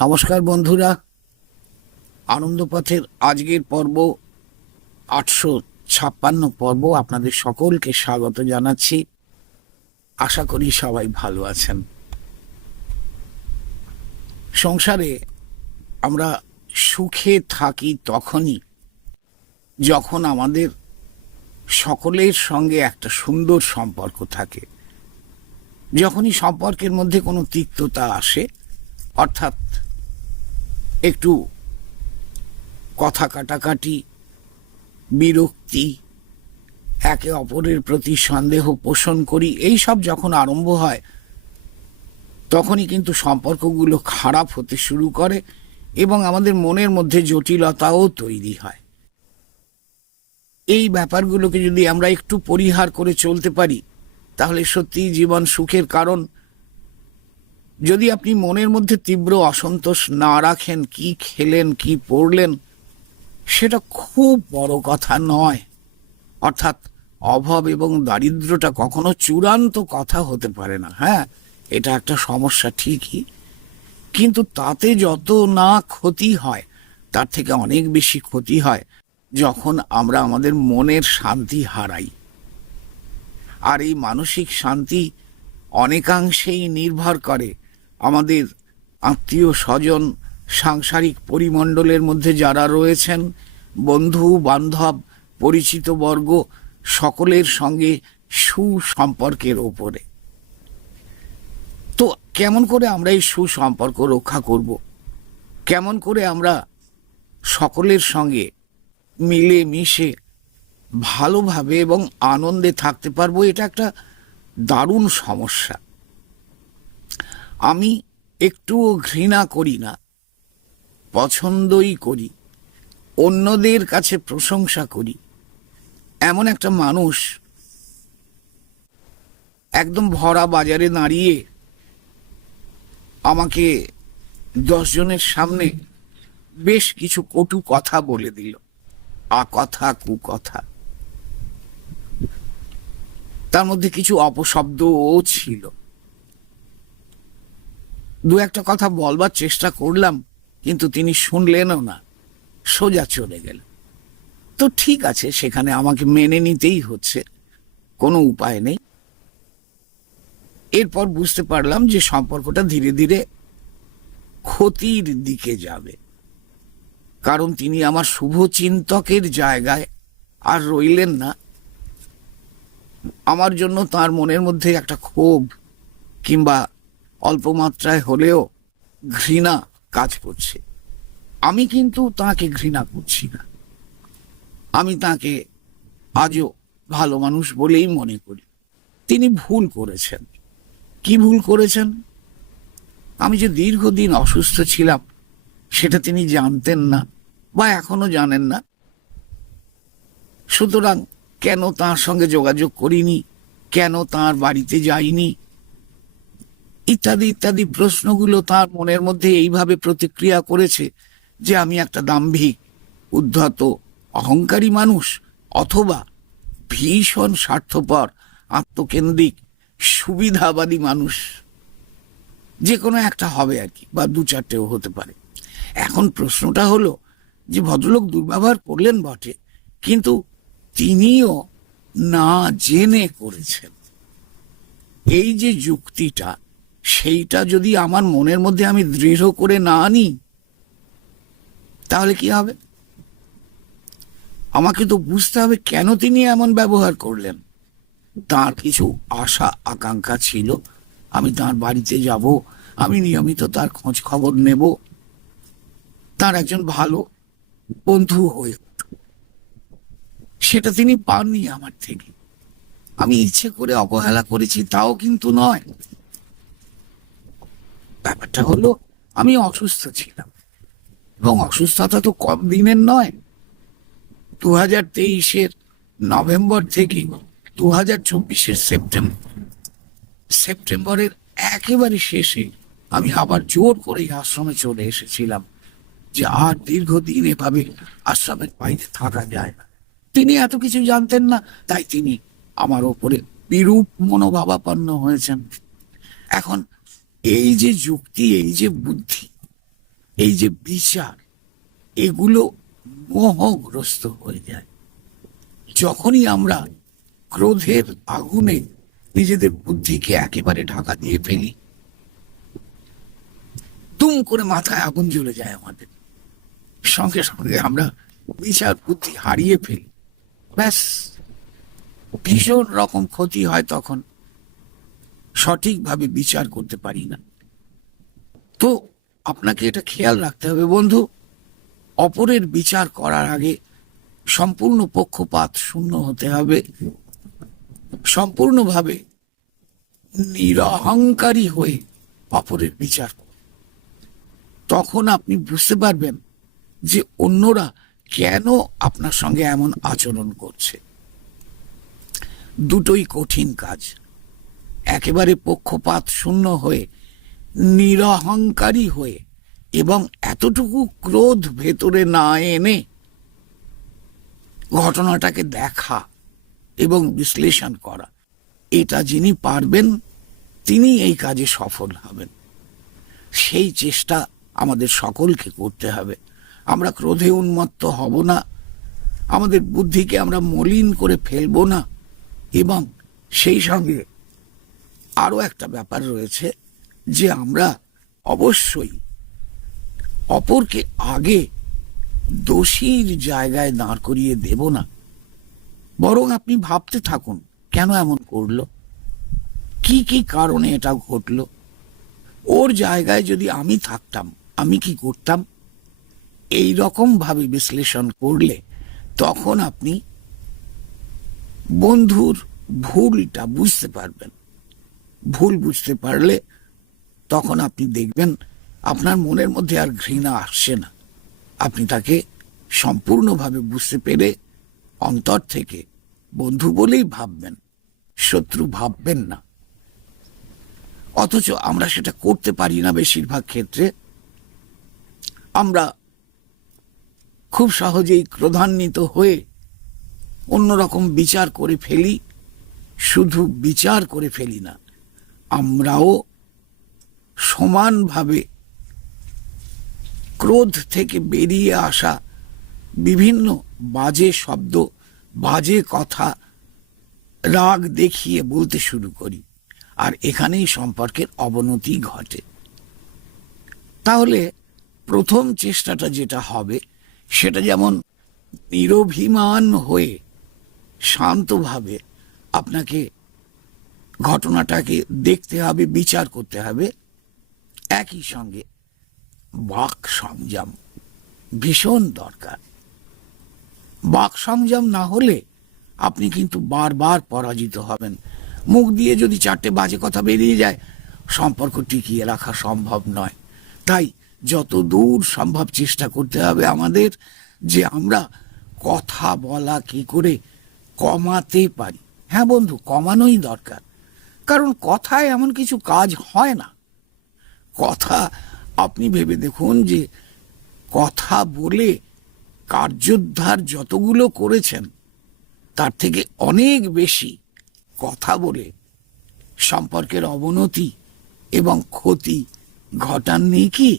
নমস্কার বন্ধুরা। আনন্দপথের আজকের পর্ব আটশো ছাপ্পান্ন পর্ব আপনাদের সকলকে স্বাগত জানাচ্ছি। আশা করি সবাই ভালো আছেন। সংসারে আমরা সুখে থাকি তখনই যখন আমাদের সকলের সঙ্গে একটা সুন্দর সম্পর্ক থাকে। যখনই সম্পর্কের মধ্যে কোনো তিক্ততা আসে, অর্থাৎ একটু কথা কাটাকাটি, বিরক্তি, একে অপরের প্রতি সন্দেহ পোষণ করি, এই সব যখন আরম্ভ হয়, তখনই কিন্তু সম্পর্কগুলো খারাপ হতে শুরু করে এবং আমাদের মনের মধ্যে জটিলতাও তৈরি হয়। এই ব্যাপারগুলোকে যদি আমরা একটু পরিহার করে চলতে পারি, তাহলে সত্যি জীবন সুখের কারণ। যদি আপনি মনের মধ্যে তীব্র অসন্তোষ না রাখেন, কি খেলেন, কি পড়লেন, সেটা খুব বড় কথা নয়। অর্থাৎ অভাব এবং দারিদ্রটা কখনো চূড়ান্ত কথা হতে পারে না হ্যাঁ? এটা একটা সমস্যা ঠিকই। কিন্তু তাতে যত না ক্ষতি হয়, তার থেকে অনেক বেশি ক্ষতি হয় যখন আমরা আমাদের মনের শান্তি হারাই। আর এই মানসিক শান্তি অনেকাংশেই নির্ভর করে আমাদের আত্মীয় স্বজন, সাংসারিক পরিমণ্ডলের মধ্যে যারা রয়েছেন, বন্ধু, বান্ধব, পরিচিত বর্গ, সকলের সঙ্গে সুসম্পর্কের ওপরে তো কেমন করে আমরা এই সুসম্পর্ক রক্ষা করব? কেমন করে আমরা সকলের সঙ্গে মিলে মিশে ভালোভাবে এবং আনন্দে থাকতে পারব? এটা একটা দারুণ সমস্যা। আমি একটুও ঘৃণা করি না, পছন্দই করি, অন্যদের কাছে প্রশংসা করি। এমন একটা মানুষ একদম ভরা বাজারে দাঁড়িয়ে আমাকে দশজনের সামনে বেশ কিছু কটু কথা বলে দিল। আ কথা, কু কথা। তার মধ্যে কিছু অপশব্দও ছিল। দু একটা কথা বলবার চেষ্টা করলাম, কিন্তু তিনি শুনলেনও না। সোজা চলে গেল। তো ঠিক আছে, সেখানে আমাকে মেনে নিতেই হচ্ছে। কোনো উপায় নেই। এরপর বুঝতে পারলাম যে সম্পর্কটা ধীরে ধীরে ক্ষতির দিকে যাবে। কারণ তিনি আমার শুভ চিন্তকের জায়গায় আর রইলেন না। আমার জন্য তার মনের মধ্যে একটা ক্ষোভ কিংবা অল্প মাত্রায় হলেও ঘৃণা কাজ করছে। আমি কিন্তু তাকে ঘৃণা করছি না। আমি তাকে আজও ভালো মানুষ বলেই মনে করি। তিনি ভুল করেছেন। কি ভুল করেছেন? আমি যে দীর্ঘদিন অসুস্থ ছিলাম, সেটা তিনি জানতেন না বা এখনও জানেন না। সুতরাং কেন তার সঙ্গে যোগাযোগ করিনি? কেন তার বাড়িতে যাইনি? ইত্যাদি ইত্যাদি প্রশ্নগুলো তার মনের মধ্যে এইভাবে প্রতিক্রিয়া করেছে যে আমি একটা দাম্ভিক, উদ্ধত, অহংকারী মানুষ অথবা ভীষণ স্বার্থপর, আত্মকেন্দ্রিক, সুবিধাবাদী মানুষ। যে কোনো একটা হবে আর কি, বা দু চারটেও হতে পারে। এখন প্রশ্নটা হলো যে ভদ্রলোক দুর্ব্যবহার করলেন বটে, কিন্তু তিনিও না জেনে করেছেন। এই যে যুক্তিটা সেইটা যদি আমার মনের মধ্যে আমি দৃঢ় করে না আনি, তাহলে কি হবে? আমাকে তো বুঝতে হবে কেন তিনি এমন ব্যবহার করলেন। তার কিছু আশা, আকাঙ্ক্ষা ছিল। আমি তার বাড়িতে যাব, আমি নিয়মিত তার খোঁজ খবর নেব। তার একজন ভালো বন্ধু হয়ে সেটা তিনি পাননি আমার থেকে। আমি ইচ্ছে করে অবহেলা করেছি, তাও কিন্তু নয়। ব্যাপারটা হলো, আমি অসুস্থ ছিলাম। এবং অসুস্থতা তো কম দিনের নয়। দু হাজার তেইশের নভেম্বর থেকে দু হাজার চব্বিশের সেপ্টেম্বর। সেপ্টেম্বরের একেবারে শেষে আমি আবার জোর করে আশ্রমে চলে এসেছিলাম, যে আর দীর্ঘদিন এভাবে আশ্রমের বাইরে থাকা যায় না। তিনি এত কিছু জানতেন না, তাই তিনি আমার ওপরে বিরূপ মনোভাবাপন্ন হয়েছেন। এখন এই যে যুক্তি, এই যে বুদ্ধি, এই যে বিচার, এগুলো মোহগ্রস্ত হয়ে যায়। যখনই আমরা ক্রোধের আগুনে নিজেদের বুদ্ধিকে একেবারে ঢাকা দিয়ে ফেলি তুম করে মাথায় আগুন জ্বলে যায় আমাদের। সঙ্গে সঙ্গে আমরা বিচার বুদ্ধি হারিয়ে ফেলি। ব্যাস, ভীষণ রকম ক্ষতি হয় তখন। সঠিকভাবে বিচার করতে পারি না। তো আপনাকে এটা খেয়াল রাখতে হবে বন্ধু, অপরের বিচার করার আগে সম্পূর্ণ পক্ষপাত শূন্য হতে হবে। সম্পূর্ণভাবে নিরহংকারী হয়ে অপরের বিচার। তখন আপনি বুঝতে পারবেন যে অন্যরা কেন আপনার সঙ্গে এমন আচরণ করছে। দুটোই কঠিন কাজ। একেবারে পক্ষপাত শূন্য হয়ে, নিরহংকারী হয়ে এবং এতটুকু ক্রোধ ভেতরে না এনে ঘটনাটাকে দেখা এবং বিশ্লেষণ করা। এটা যিনি পারবেন, তিনি এই কাজে সফল হবেন। সেই চেষ্টা আমাদের সকলকে করতে হবে। আমরা ক্রোধে উন্মত্ত হব না। আমাদের বুদ্ধিকে আমরা মলিন করে ফেলব না। এবং সেই সঙ্গে আরও একটা ব্যাপার রয়েছে যে আমরা অবশ্যই অপরকে আগে দোষীর জায়গায় দাঁড় করিয়ে দেব না। বরং আপনি ভাবতে থাকুন, কেন এমন করল? কি কি কারণে এটা ঘটলো? ওর জায়গায় যদি আমি থাকতাম, আমি কি করতাম? এই রকম ভাবে বিশ্লেষণ করলে তখন আপনি বন্ধুর ভুলটা বুঝতে পারবেন। ভুল বুঝতে পারলে তখন আপনি দেখবেন আপনার মনের মধ্যে আর ঘৃণা আসছে না। আপনি তাকে সম্পূর্ণভাবে বুঝতে পেরে অন্তর থেকে বন্ধু বলেই ভাববেন, শত্রু ভাববেন না। অথচ আমরা সেটা করতে পারি না বেশিরভাগ ক্ষেত্রে। আমরা খুব সহজেই ক্রোধান্বিত হয়ে অন্যরকম বিচার করে ফেলি, শুধু বিচার করে ফেলি না আমরাও সমানভাবে ক্রোধ থেকে বেরিয়ে আসা বিভিন্ন বাজে শব্দ, বাজে কথা রাগ দেখিয়ে বলতে শুরু করি। আর এখানেই সম্পর্কের অবনতি ঘটে। তাহলে প্রথম চেষ্টাটা যেটা হবে, সেটা যেমন নিরভিমান হয়ে শান্তভাবে আপনাকে ঘটনাটাকে দেখতে হবে, বিচার করতে হবে। একই সঙ্গে বাক সংযম ভীষণ দরকার। বাক সংযম না হলে আপনি কিন্তু বারবার পরাজিত হবেন। মুখ দিয়ে যদি চারটে বাজে কথা বেরিয়ে যায়, সম্পর্ক টিকিয়ে রাখা সম্ভব নয়। তাই যত দূর সম্ভব চেষ্টা করতে হবে আমাদের যে আমরা কথা বলা কি করে কমাতে পারি। হ্যাঁ বন্ধু, কমানোই দরকার। কারণ কথায় এমন কিছু কাজ হয় না। কথা, আপনি ভেবে দেখুন যে কথা বলে কার্যোদ্ধার যতগুলো করেছেন, তার থেকে অনেক বেশি কথা বলে সম্পর্কের অবনতি এবং ক্ষতি ঘটাননি কি?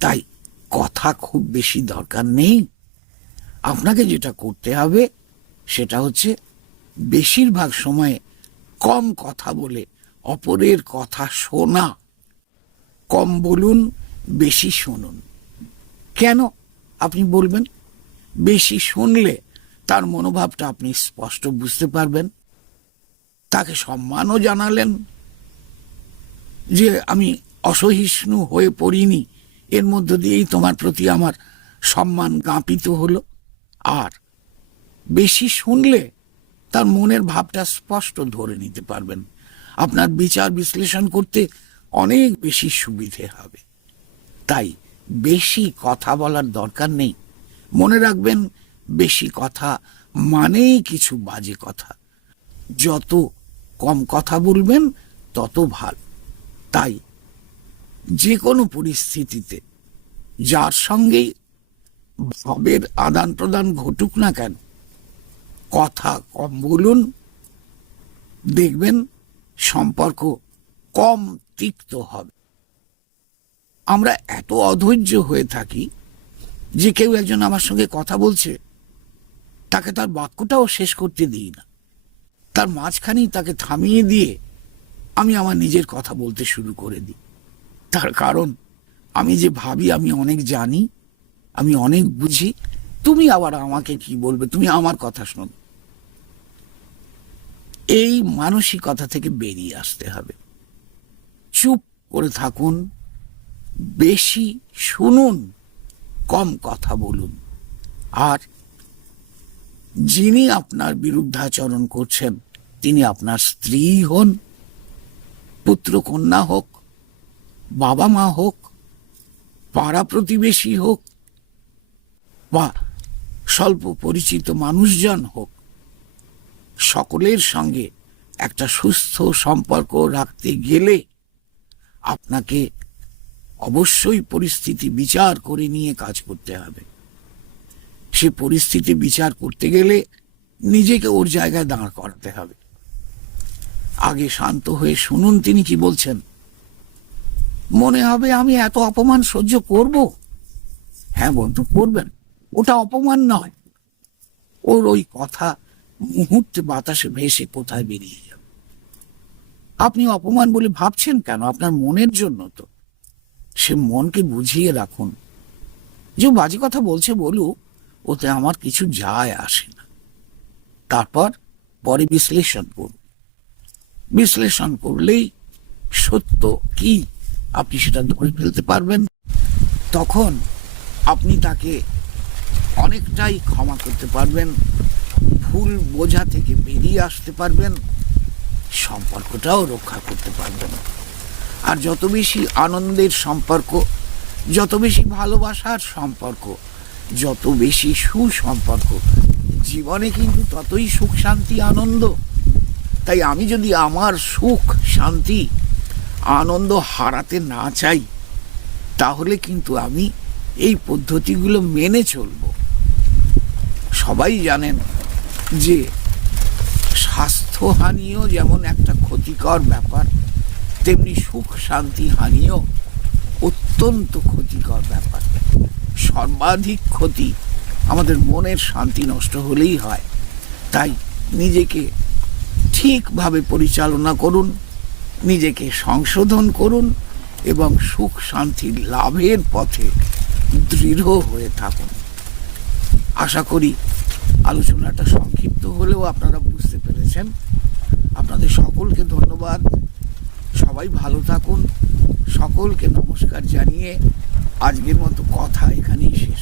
তাই কথা খুব বেশি দরকার নেই। আপনাকে যেটা করতে হবে, সেটা হচ্ছে বেশিরভাগ সময়ে কম কথা বলে, অপরের কথা শোনা। কম বলুন, বেশি শুনুন। কেন আপনি বলবেন? বেশি শুনলে তার মনোভাবটা আপনি স্পষ্ট বুঝতে পারবেন। তাকে সম্মানও জানালেন যে আমি অসহিষ্ণু হয়ে পড়িনি, এর মধ্য দিয়েই তোমার প্রতি আমার সম্মান গাঁপিত হলো। আর বেশি শুনলে তার মনের ভাবটা স্পষ্ট ধরে নিতে পারবেন। আপনার বিচার বিশ্লেষণ করতে অনেক বেশি সুবিধে হবে। তাই বেশি কথা বলার দরকার নেই। মনে রাখবেন, বেশি কথা মানেই কিছু বাজে কথা। যত কম কথা বলবেন, তত ভালো। তাই যে কোনো পরিস্থিতিতে, যার সঙ্গেই ভাবের আদান প্রদান ঘটুক না কেন কথা কম বলুন, দেখবেন সম্পর্ক কম তিক্ত হবে। আমরা এত অধৈর্য হয়ে থাকি যে কেউ একজন আমার সঙ্গে কথা বলছে, তাকে তার বাক্যটাও শেষ করতে দিই না। তার মাঝখানেই তাকে থামিয়ে দিয়ে আমি আমার নিজের কথা বলতে শুরু করে দিই। তার কারণ, আমি যে ভাবি, আমি অনেক জানি, আমি অনেক বুঝি, তুমি আবার আমাকে কি বলবে? তুমি আমার কথা শোনো। এই মানসিকতা থেকে বেরিয়ে আসতে হবে। চুপ করে থাকুন, বেশি শুনুন, কম কথা বলুন। আর যিনি আপনার বিরুদ্ধাচরণ করছেন, তিনি আপনার স্ত্রী হন, পুত্র কন্যা হোক, বাবা মা হোক, পাড়া প্রতিবেশী হোক, বা স্বল্প পরিচিত মানুষজন হোক সকলের সঙ্গে একটা সুস্থ সম্পর্ক রাখতে গেলে আপনাকে অবশ্যই পরিস্থিতি বিচার করে নিয়ে কাজ করতে হবে। সে পরিস্থিতি বিচার করতে গেলে নিজেকে ওর জায়গায় দাঁড় করাতে হবে। আগে শান্ত হয়ে শুনুন তিনি কি বলছেন। মনে হবে আমি এত অপমান সহ্য করব। হ্যাঁ বন্ধু, করবেন। ওটা অপমান নয়। ওর ওই কথা মুহূর্তে বাতাসে ভেসে কোথায় বেরিয়ে যাবে? আপনি অপমান বলে ভাবছেন কেন? আপনার মনের জন্য তো। সে মনকে বুঝিয়ে রাখুন। যে বাজে কথা বলছে বলুক, ওতে আমার কিছু যায় আসে না। তারপর পরে বিশ্লেষণ করুন। বিশ্লেষণ করলেই সত্য কি আপনি সেটা ধরে ফেলতে পারবেন। তখন আপনি তাকে অনেকটাই ক্ষমা করতে পারবেন। ভুল বোঝা থেকে বেরিয়ে আসতে পারবেন, সম্পর্কটাও রক্ষা করতে পারবেন। আর যত বেশি আনন্দের সম্পর্ক, যত বেশি ভালোবাসার সম্পর্ক, যত বেশি সুসম্পর্ক, জীবনে কিন্তু ততই সুখ, শান্তি, আনন্দ। তাই আমি যদি আমার সুখ, শান্তি, আনন্দ হারাতে না চাই, তাহলে কিন্তু আমি এই পদ্ধতিগুলো মেনে চলব। সবাই জানেন যে স্বাস্থ্যহানিও যেমন একটা ক্ষতিকর ব্যাপার, তেমনি সুখ শান্তি হানিও অত্যন্ত ক্ষতিকর ব্যাপার। সর্বাধিক ক্ষতি আমাদের মনের শান্তি নষ্ট হলেই হয়। তাই নিজেকে ঠিকভাবে পরিচালনা করুন, নিজেকে সংশোধন করুন এবং সুখ শান্তি লাভের পথে দৃঢ় হয়ে থাকুন। আশা করি আলোচনাটা সংক্ষিপ্ত হলেও আপনারা বুঝতে পেরেছেন। আপনাদের সকলকে ধন্যবাদ। সবাই ভালো থাকুন। সকলকে নমস্কার জানিয়ে আজকের মতো কথা এখানেই শেষ